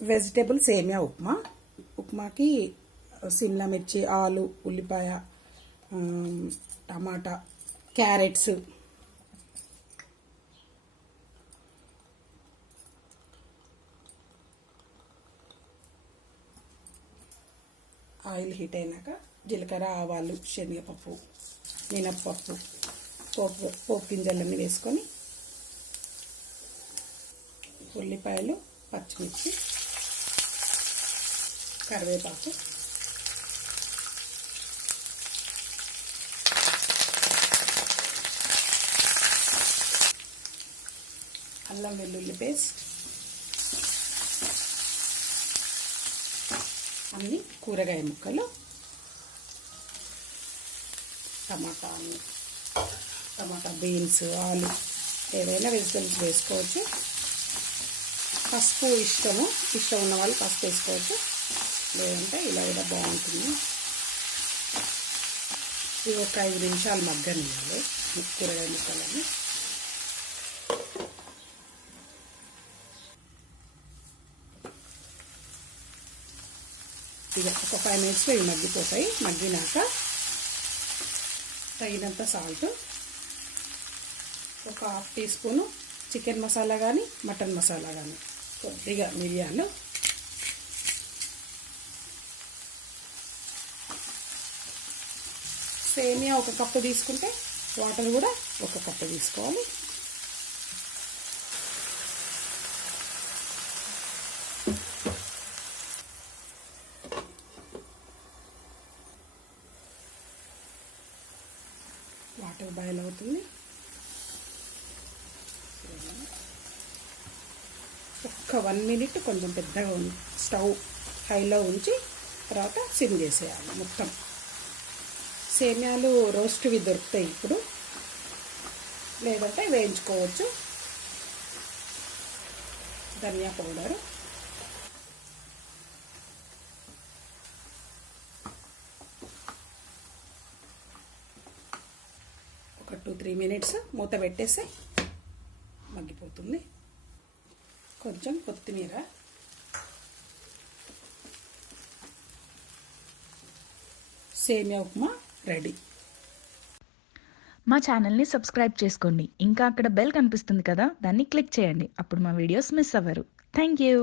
Vegetable సేమియా ఉప్మా. ఉప్మాకి సిమ్లా మిర్చి, ఆలు, ఉల్లిపాయ, టమాటా, క్యారెట్స్, ఆయిల్ హీట్ అయినాక జీలకర్ర, ఆవాలు, శనగపప్పు, మినప్పప్పు, పోపు గింజలన్నీ వేసుకొని ఉల్లిపాయలు, పచ్చిమిర్చి, కరివేపాకు, అల్లం వెల్లుల్లి పేస్ట్, అన్ని కూరగాయ ముక్కలు, టమాటా, బీన్స్, ఆలు, ఏదైనా వెజిటబుల్స్ వేసుకోవచ్చు. పసుపు ఇష్టం ఉన్న వాళ్ళు పసుపు వేసుకోవచ్చు, లేదంటే ఇలా కూడా బాగుంటుంది. ఇవి ఒక 5 నిమిషాలు మగ్గనివ్వాలి కూరగాయ ముక్కలని. ఇక ఒక 5 మినిట్స్లో ఇవి మగ్గిపోతాయి. మగ్గినాక తగినంత సాల్ట్, ఒక 1/2 టీ స్పూను చికెన్ మసాలా కానీ మటన్ మసాలా కానీ, కొద్దిగా మిరియాలు, సేమియా 1 కప్పు తీసుకుంటే వాటర్ కూడా 1 కప్పు తీసుకోవాలి. వాటర్ బాయిల్ అవుతుంది. ఒక్క 1 మినిట్ కొంచెం పెద్దగా స్టవ్ హైలో ఉంచి తర్వాత సిమ్ చేసేయాలి మొత్తం. సేమియాలు రోస్ట్వి దొరుకుతాయి ఇప్పుడు, లేదంటే వేయించుకోవచ్చు. ధనియా పౌడర్, ఒక 2-3 మినిట్స్ మూత పెట్టేస్తే మగ్గిపోతుంది. కొంచెం కొత్తిమీర, సేమియా ఉప్మా రెడీ. మా ఛానల్ని సబ్స్క్రైబ్ చేసుకోండి. ఇంకా అక్కడ బెల్ కనిపిస్తుంది కదా, దాన్ని క్లిక్ చేయండి. అప్పుడు మా వీడియోస్ మిస్ అవ్వరు. Thank you.